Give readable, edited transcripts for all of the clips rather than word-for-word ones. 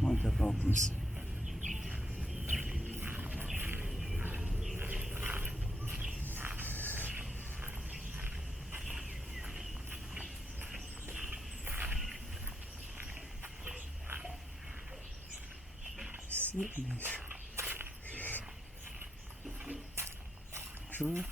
Muita bagunça. Silêncio. Juro.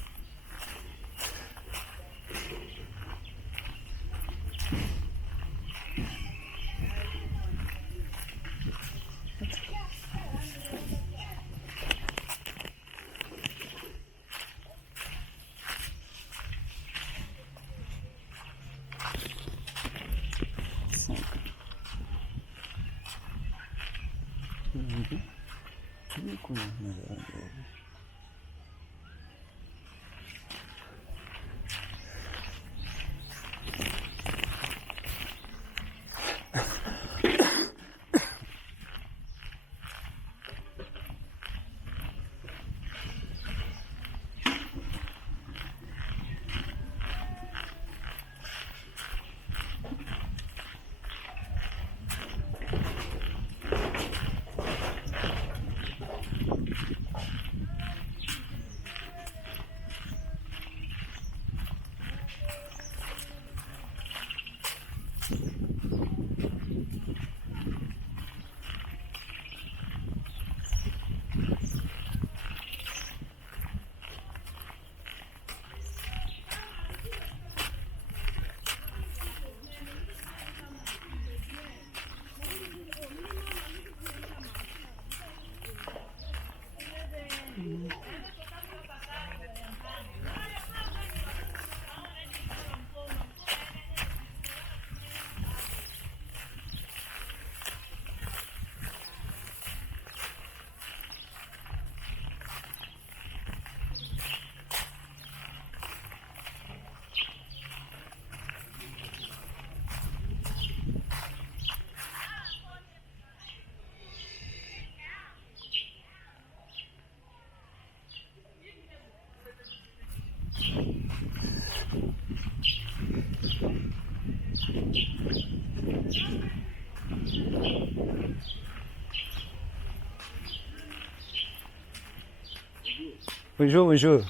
Bonjour, bonjour.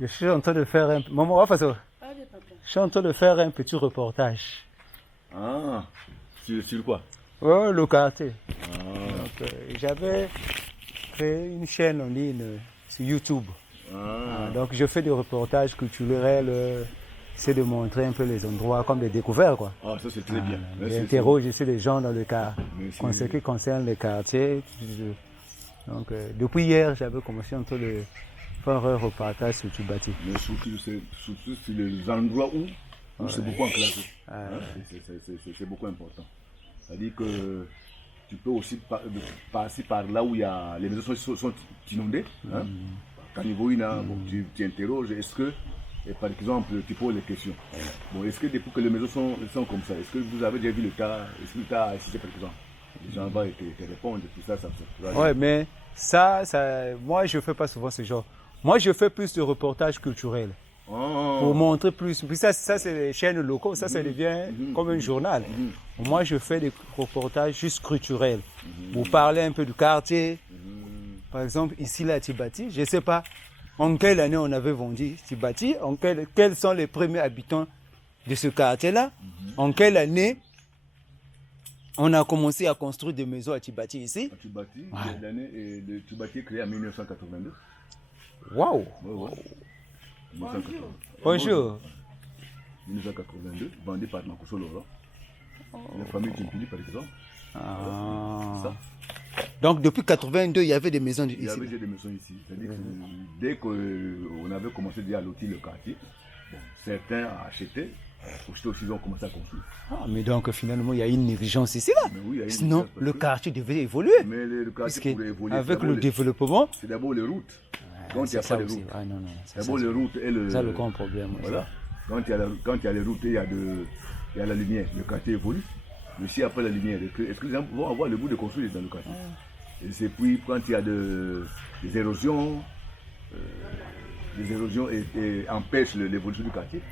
Je suis en train de faire un... Maman, je suis en train de faire un petit reportage. Ah, sur quoi? Oh, le quartier. Ah, Donc, j'avais créé une chaîne en ligne sur YouTube. Ah, Donc je fais des reportages culturels, c'est de montrer un peu les endroits comme des découvertes, quoi. ah, ça c'est très bien. Ouais, J'interroge ici les gens dans le cas, Mais ce qui concerne les quartiers. Donc depuis hier, j'avais commencé un peu de faire un reportage sur Tibati. mais surtout sur les endroits où c'est beaucoup enclavé. Hein, c'est beaucoup important. C'est-à-dire que tu peux aussi passer par là où il y a, les maisons sont inondées. Hein. Quand niveau bon, tu interroges, est-ce que, et par exemple, tu poses les questions. Bon, est-ce que depuis que les maisons sont comme ça, est-ce que vous avez déjà vu le cas, est-ce que le cas ici, par exemple, les gens vont te répondre, tout ça, Ouais, mais ça, moi je fais pas souvent ce genre. Moi je fais plus de reportages culturels. Pour montrer plus. Puis ça c'est les chaînes locaux, ça devient comme un journal. Moi, je fais des reportages juste culturels. Pour parler un peu du quartier. Par exemple, ici, là, à Tibati, je ne sais pas en quelle année on avait vendu Tibati, quels sont les premiers habitants de ce quartier-là, en quelle année on a commencé à construire des maisons à Tibati ici. À Tibati, l'année de Tibati est créée en 1982. Waouh! Ouais. 1982. Bonjour. 1982, vendu par Makoso Laurent. La famille Timpili, par exemple. Ça. Donc depuis 82, il y avait des maisons ici. Il y avait des maisons ici. C'est-à-dire que dès qu'on avait commencé déjà à lotir le quartier, bon, certains achetaient, aussi ils ont commencé à construire. Mais donc finalement, il y a une négligence ici là. Oui, sinon, le quartier devait évoluer. Mais le quartier pourrait évoluer. Avec le développement. C'est d'abord les routes. Quand il n'y a pas de route. D'abord les routes et le. C'est ça le grand problème. Voilà. Quand il y a les routes et il y a la lumière, le quartier évolue. Mais si après la lumière, est-ce que les gens vont avoir le goût de construire dans le quartier? Et c'est puis quand il y a des érosions, et empêchent l'évolution du quartier.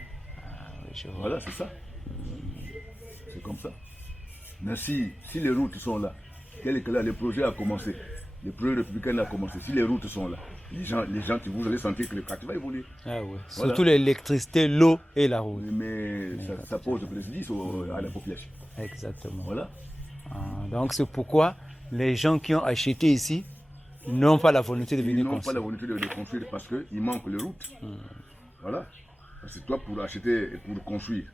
Voilà, c'est ça. C'est comme ça. Mais si les routes sont là, le projet a commencé, le projet républicain a commencé, si les routes sont là, les gens, vous allez sentir que le quartier va évoluer. Voilà. Surtout l'électricité, l'eau et la route. Mais ça pose préjudice à la population. Exactement. Voilà. Donc c'est pourquoi les gens qui ont acheté ici n'ont pas la volonté de venir construire. Ils n'ont pas la volonté de construire parce qu'il manque les routes. Voilà. Parce que toi, pour acheter et pour construire,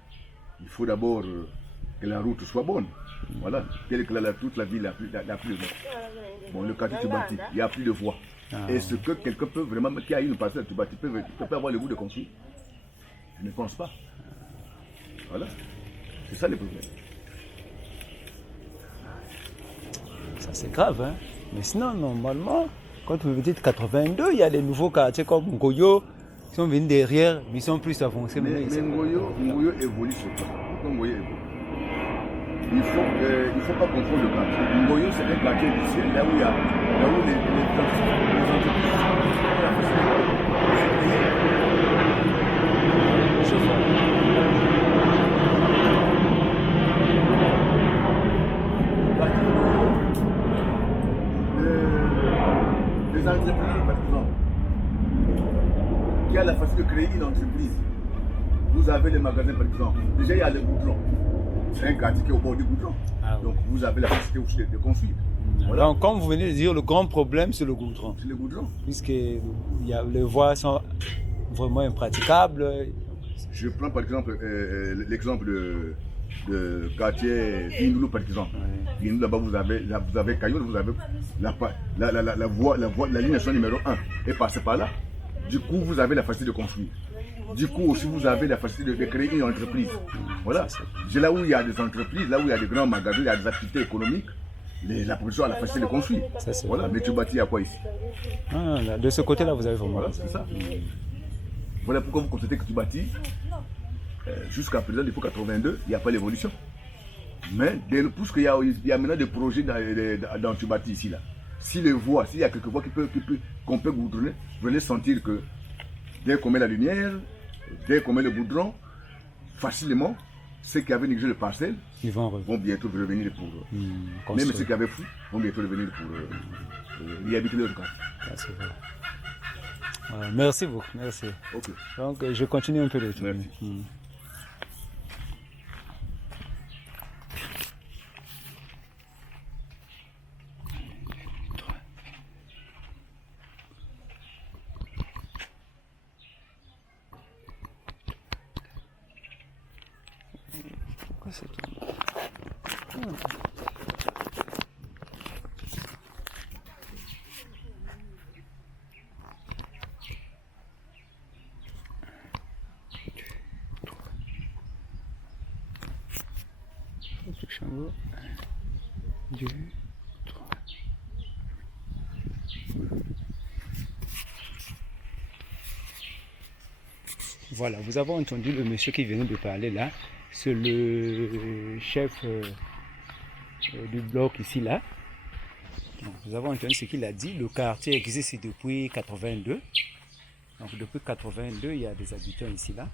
il faut d'abord que la route soit bonne. Voilà. Telle que toute la ville n'a plus de voie. Bon, le quartier Tibati, il n'y a plus de voie. Est-ce que quelqu'un peut vraiment, qui a une parcelle à Tibati, peut avoir le goût de construire? Je ne pense pas. Voilà. C'est ça le problème. Ça c'est grave, hein. Mais sinon, normalement, quand vous dites 82, il y a des nouveaux quartiers comme Ngoyo qui sont venus derrière, mais ils sont plus avancés. Mais Ngoyo évolue surtout. Ngoyo évolue. Il ne faut pas confondre le quartier. Ngoyo, c'est un quartier industriel, là où les entreprises. Je vois. Les entreprises, par exemple, qui a la facilité de créer une entreprise. Vous avez les magasins, par exemple. Déjà, il y a le goudron. C'est un quartier qui est au bord du goudron. Donc, vous avez la facilité aussi de construire. Voilà. Donc, comme vous venez de dire, le grand problème, c'est le goudron. C'est le goudron. Puisque les voies sont vraiment impraticables. Je prends par exemple l'exemple de quartier Vindoulou, par exemple. Vindoulou, là-bas, vous avez Caillou, vous avez la ligne nationale numéro 1 est passée par là. Du coup, vous avez la facilité de construire. Du coup, aussi, vous avez la facilité de créer une entreprise. Voilà. C'est là où il y a des entreprises, là où il y a des grands magasins, il y a des activités économiques. La production a la facilité de construire. Voilà. Mais tu bâtis à quoi ici? De ce côté-là, vous avez vraiment. Voilà, c'est ça. Voilà pourquoi vous constatez que tu bâtis. Jusqu'à présent, depuis 82, il n'y a pas l'évolution. Mais puisqu'il y a maintenant des projets dans tu bâtis ici, là. S'il y a quelques voies qu'on peut goudronner, vous allez sentir que dès qu'on met la lumière, dès qu'on met le goudron, facilement, ceux qui avaient négligé le parcelle vont bientôt revenir pour. Même ceux qui avaient fou vont bientôt revenir pour y habiter leur quartier. Merci beaucoup. Merci. Okay. Donc, je continue un peu de tout. Merci. c'est tout. Luxembourg. 1, 2, 3. Voilà, vous avez entendu le monsieur qui venait de parler là. C'est le chef du bloc ici là. Donc, vous avez entendu ce qu'il a dit. Le quartier existe depuis 82. Donc depuis 82, il y a des habitants ici là.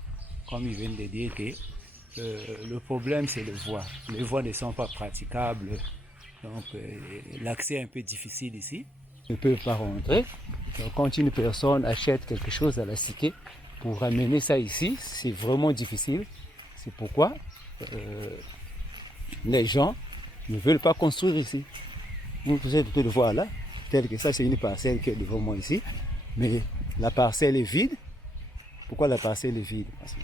Comme ils viennent de dire que le problème c'est les voies. Les voies ne sont pas praticables. Donc l'accès est un peu difficile ici. Ils ne peuvent pas rentrer. Donc quand une personne achète quelque chose à la cité, pour ramener ça ici, c'est vraiment difficile. C'est pourquoi les gens ne veulent pas construire ici. Vous pouvez le voir là, tel que ça c'est une parcelle qui est devant moi ici. Mais la parcelle est vide. Pourquoi la parcelle est vide? Parce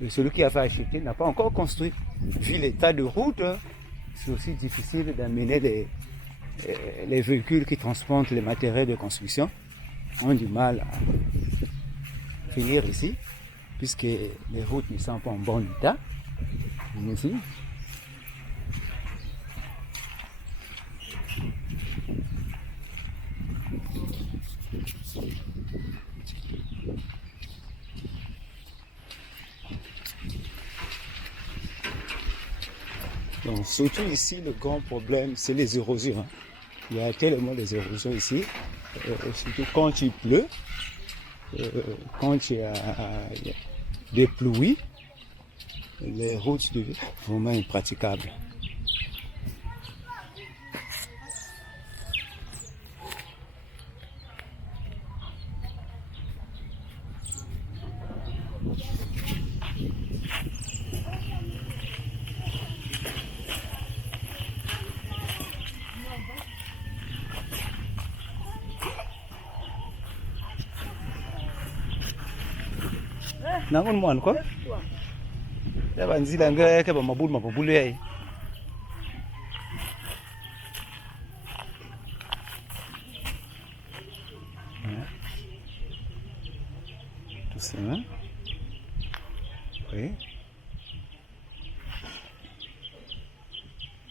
que celui qui avait acheté n'a pas encore construit. Vu l'état de route, c'est aussi difficile d'amener les véhicules qui transportent les matériels de construction. Ont du mal à finir ici, puisque les routes ne sont pas en bon état. Ici. Donc, surtout ici, le grand problème, c'est les érosions. Il y a tellement des érosions ici, surtout quand il pleut, quand il y a des pluies, les routes deviennent vraiment impraticables. Nangon mo ko? Ya banzila ngeke ba mabulu yayi. Tout ça. Oui.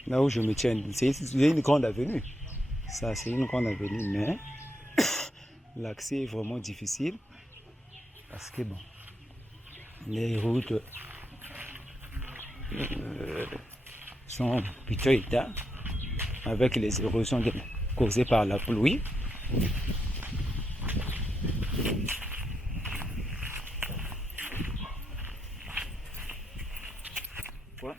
Là où je me tiens, c'est une grande avenue. Ça, c'est une grande avenue, mais l'accès est vraiment difficile parce que bon. Les routes sont en piteux état avec les érosions causées par la pluie. Quoi?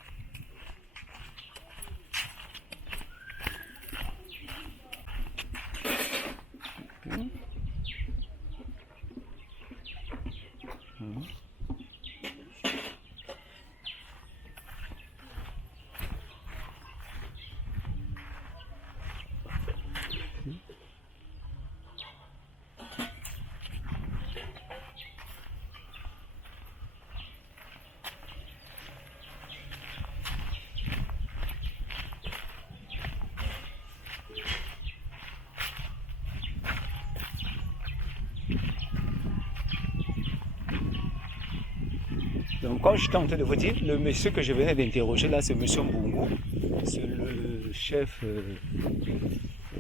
Donc, quand j'étais en train de vous dire, le monsieur que je venais d'interroger là, c'est monsieur Mbungu, c'est le chef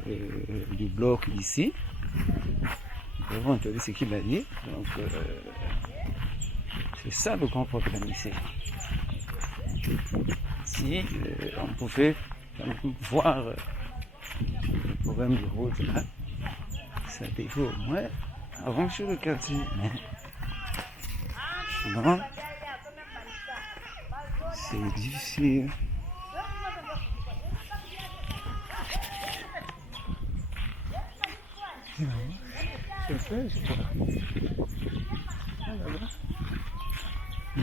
du bloc ici. Vous avez entendu ce qu'il a dit. Donc, c'est ça le grand problème ici. Si on pouvait voir le problème de route là, ça devait au moins arranger le quartier. Sinon, c'est difficile. C'est fait, je crois. Ah là-bas. Je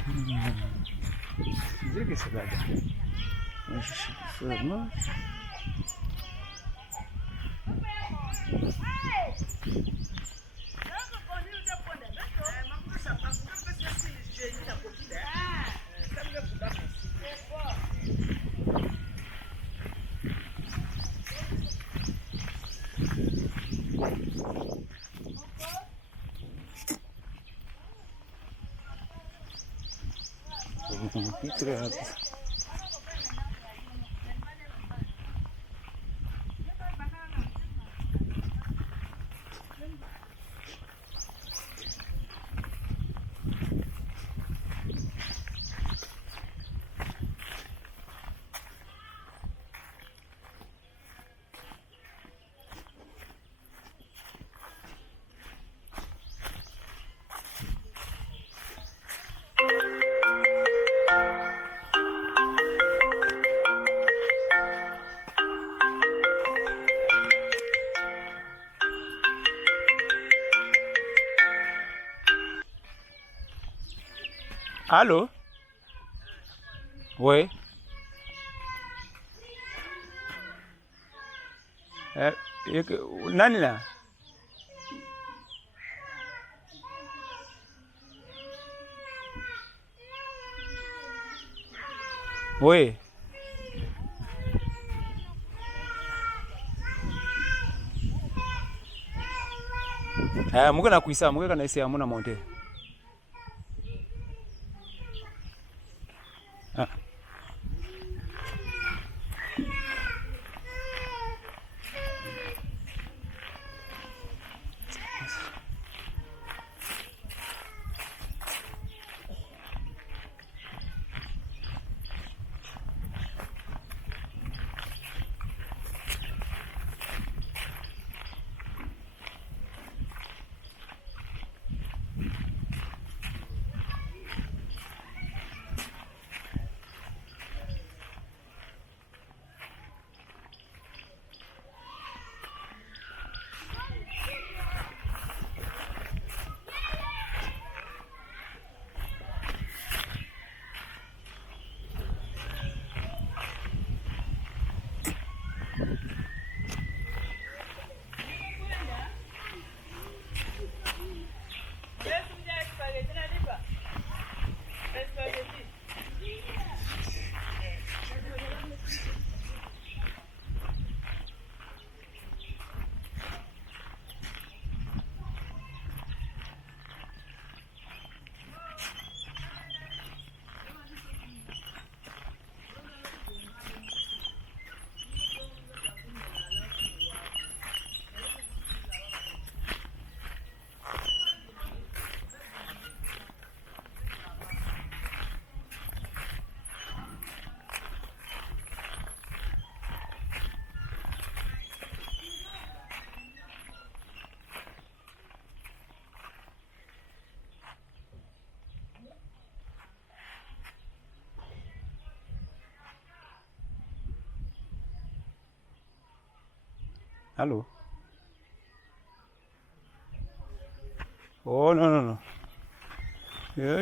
disais que c'est là-bas. Je suis seulement. Allô? Oui. Nani là? Oui. Muke na kuisa, muke kana isi amuna monte. Allô? Oh non, non, non.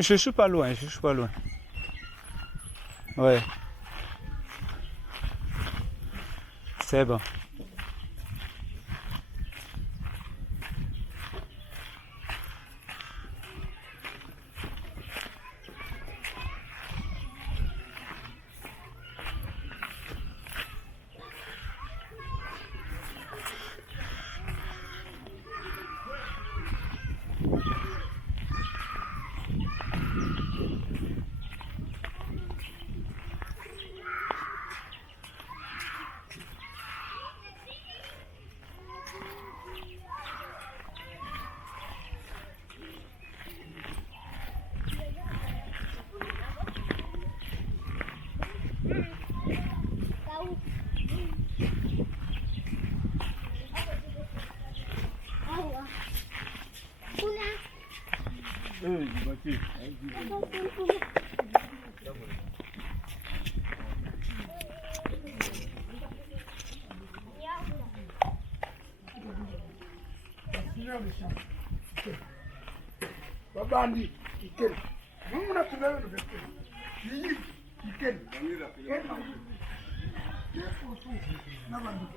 Je suis pas loin, je suis pas loin. Ouais. C'est bon. Babandi ikeni muna tunayo ndio ni ikeni na bandu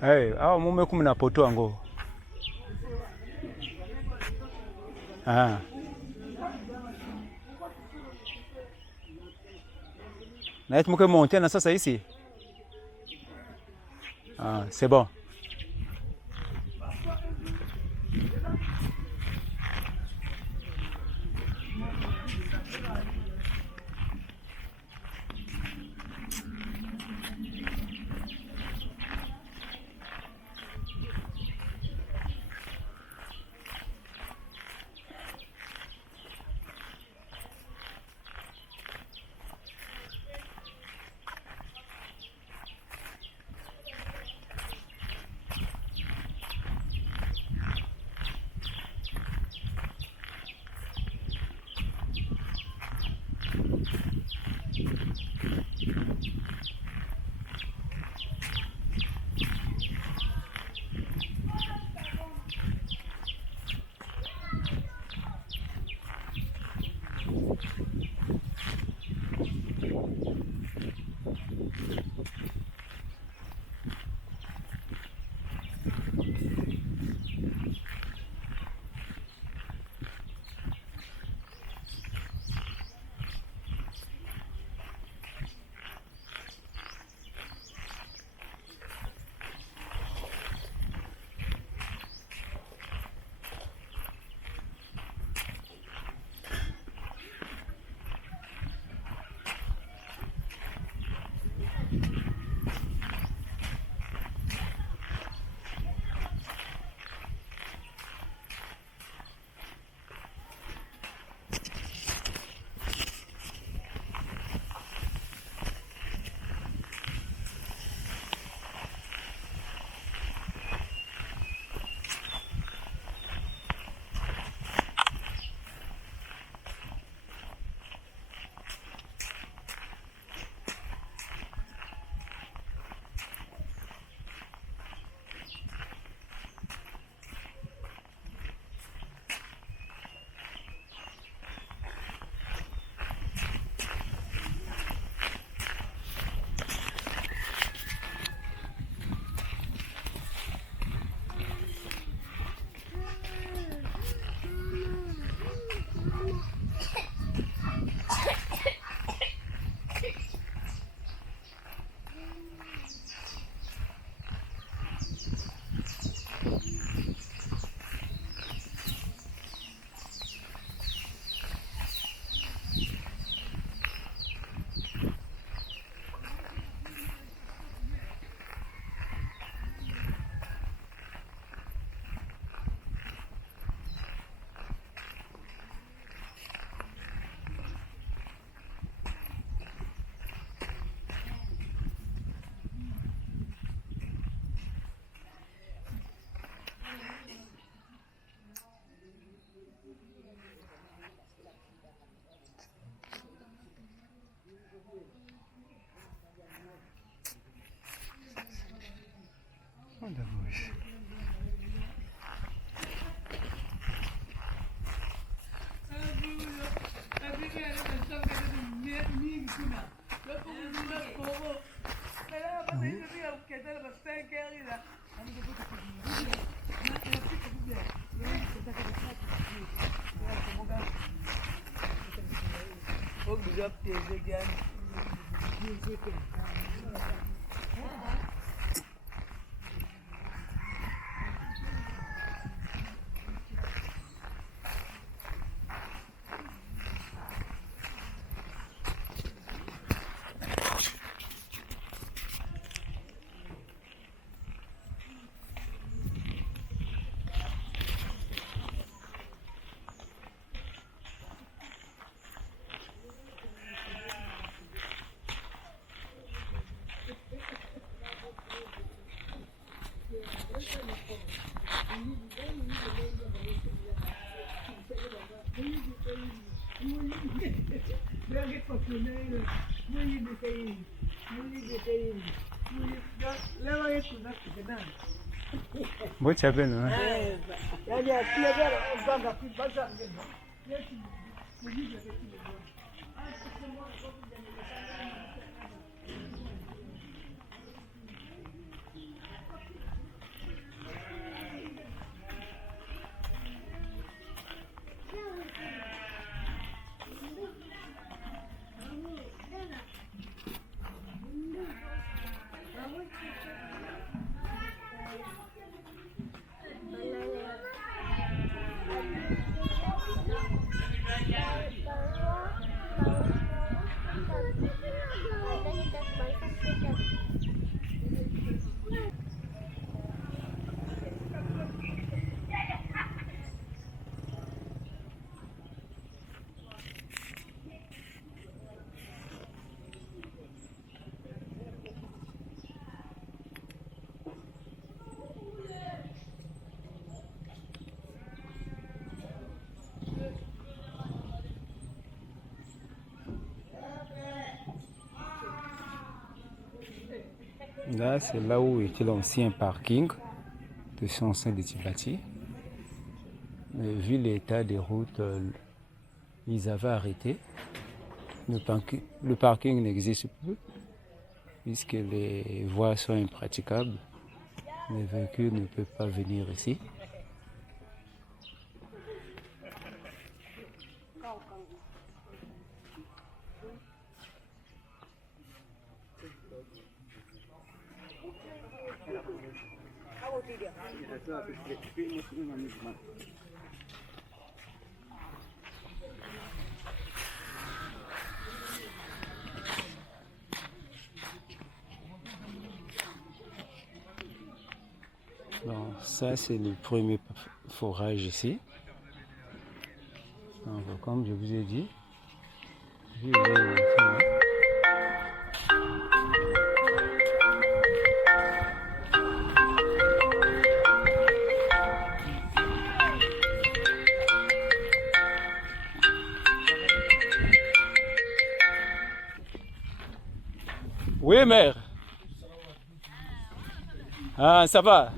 Hey, hao mume kumnapotoa ngo. Ah. Na eti mke monter na sasa ici. Ah, c'est bon. Boa chapéu, não é? Là, c'est là où était l'ancien parking de Chanson de Tibati. Mais vu l'état des routes, ils avaient arrêté. Le parking n'existe plus puisque les voies sont impraticables. Les véhicules ne peuvent pas venir ici. Bon, ça c'est le premier forage ici. Donc, comme je vous ai dit, oui, mère. Ah, ça va.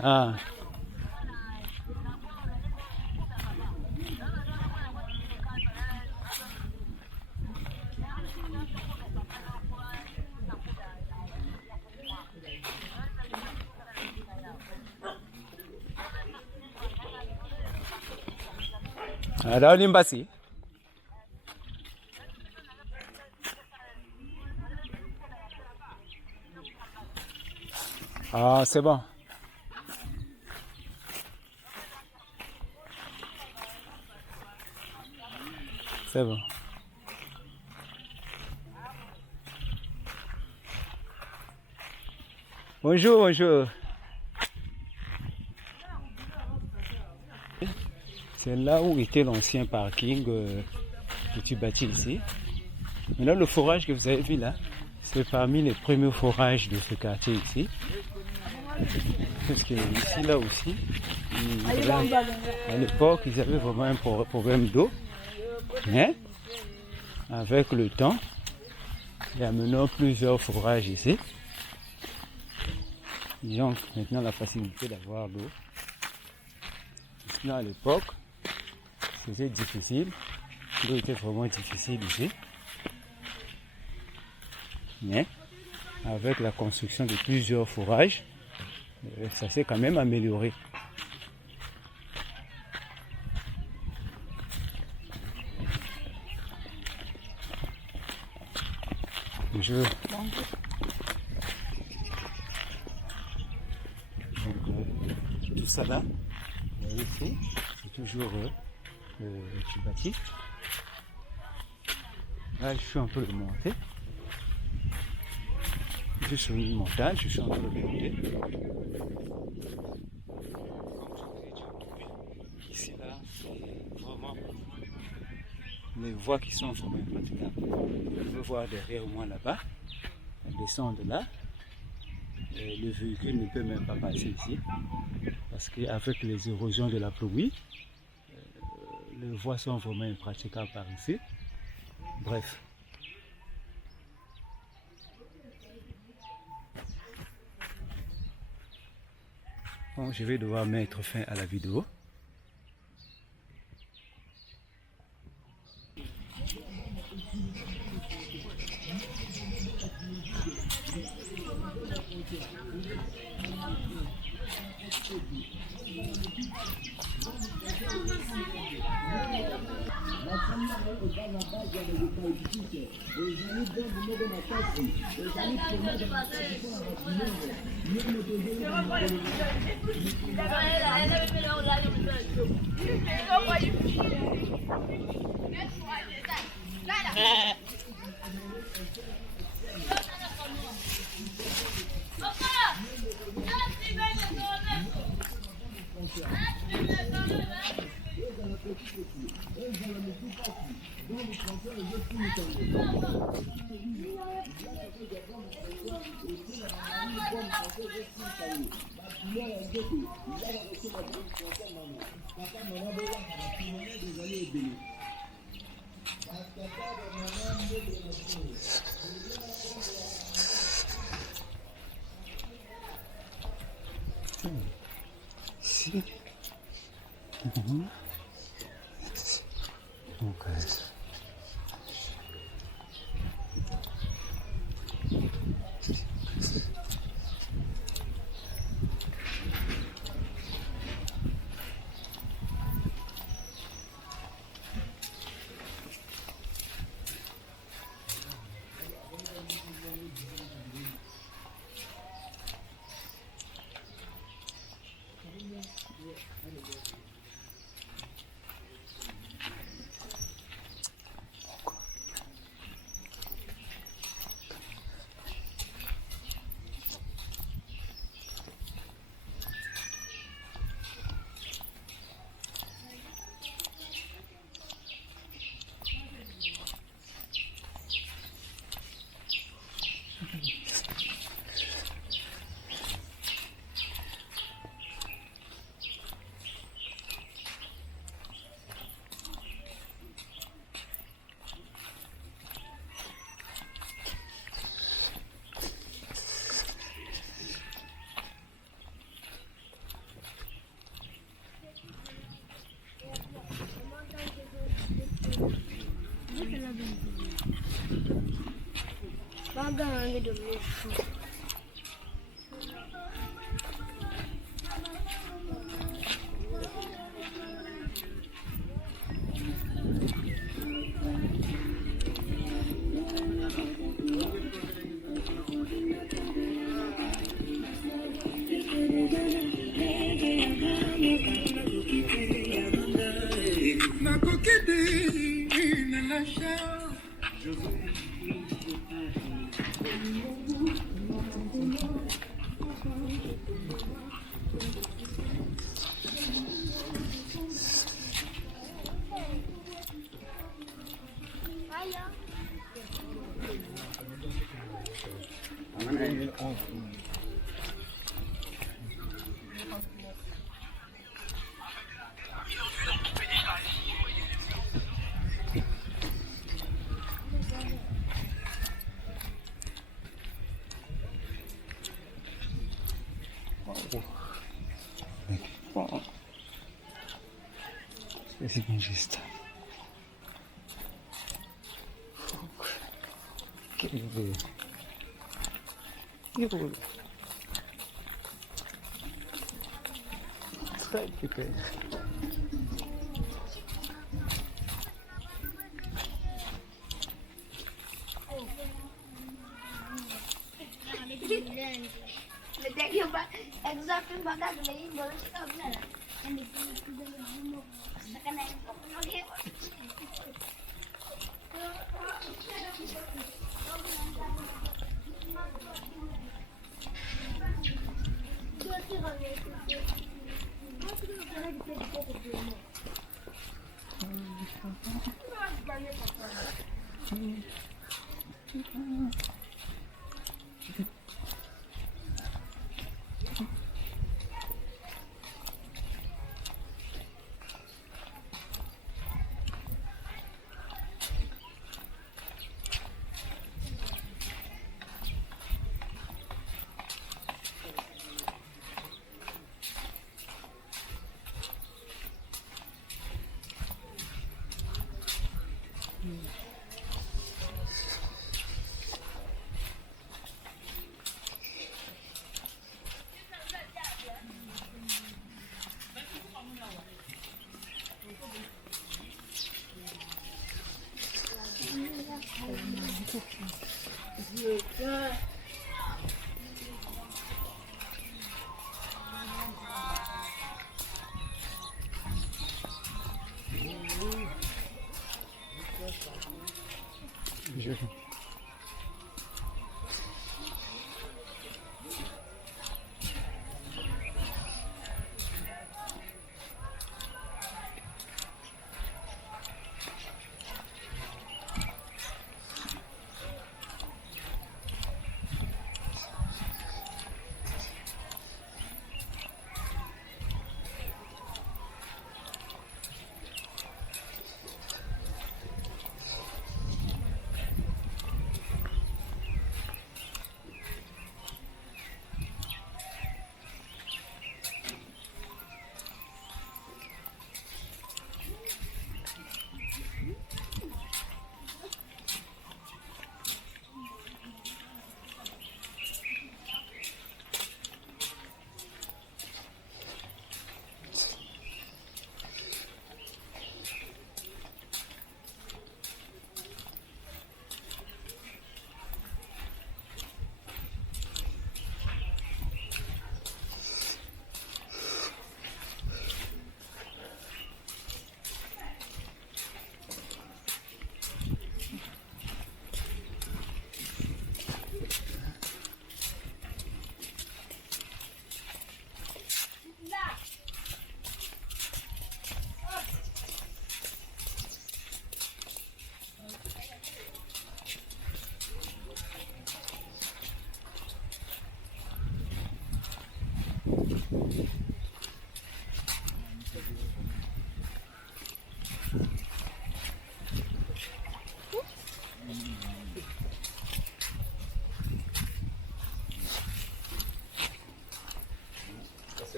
Ah. Alors, Limbasi. Ah, c'est bon. C'est bon. Bonjour, bonjour. C'est là où était l'ancien parking petit bâti ici. Maintenant, le forage que vous avez vu là, c'est parmi les premiers forages de ce quartier ici. Parce que ici, là aussi, à l'époque, ils avaient vraiment un problème d'eau. Mais, avec le temps, il y a maintenant plusieurs forages ici. Ils ont maintenant la facilité d'avoir l'eau. Sinon, à l'époque, c'était difficile. L'eau était vraiment difficile ici. Mais, avec la construction de plusieurs forages, ça s'est quand même amélioré. Tout ça là, vous voyez ici, c'est toujours du bâti. Là, je suis un peu monté. Je suis sur une montagne, je suis en train de monter. Ici là, c'est vraiment les voies qui sont vraiment impraticables. Vous pouvez voir derrière moi là-bas, on descend de là. Et le véhicule ne peut même pas passer ici parce qu'avec les érosions de la pluie, les voies sont vraiment impraticables par ici. Bref. Bon, je vais devoir mettre fin à la vidéo. Si. Okay. C'est bien juste. Très bien. Exactly what that lady was talking about. And if you do the second I okay.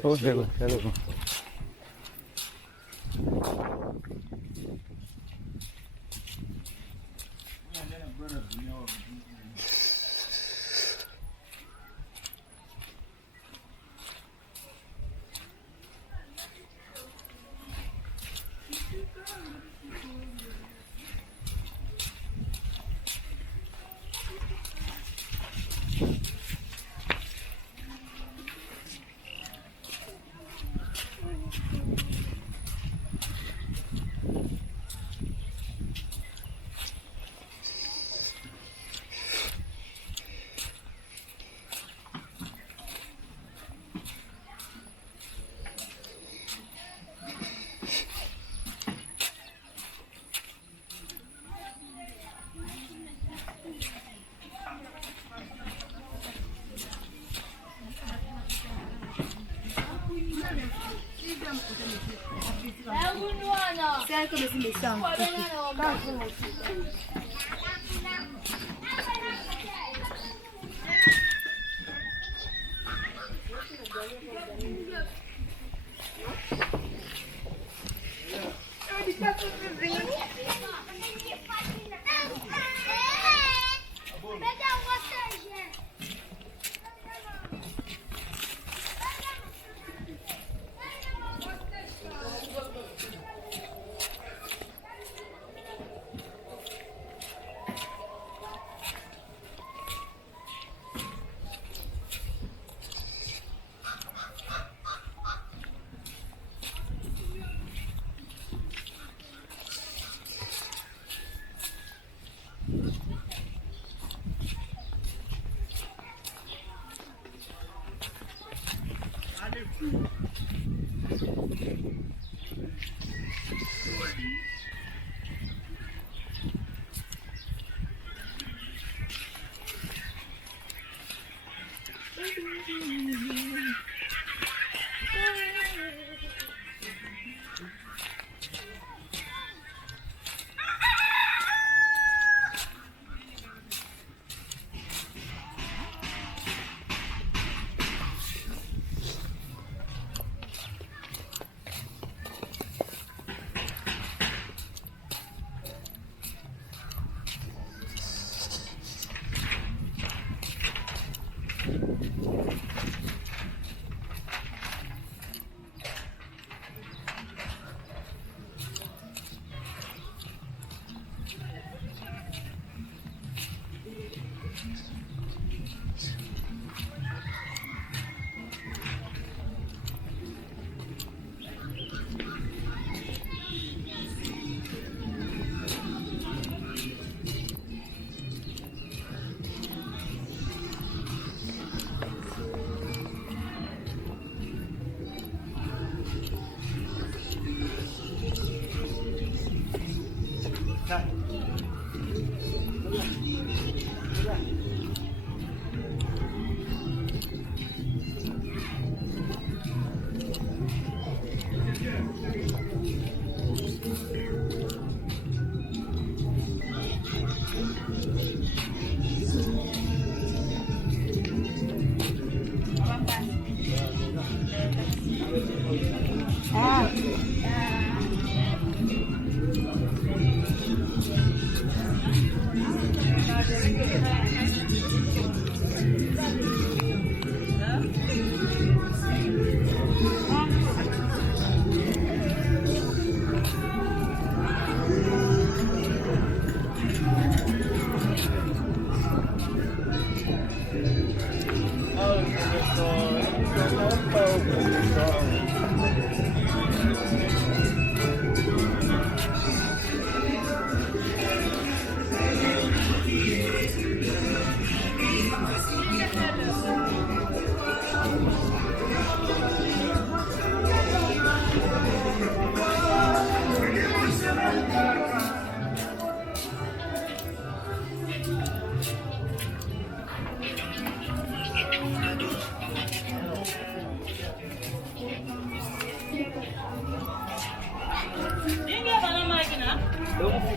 Oh, d'accord, d'accord. C'est que le dessin.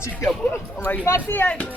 chikia bwana. Patia hivyo.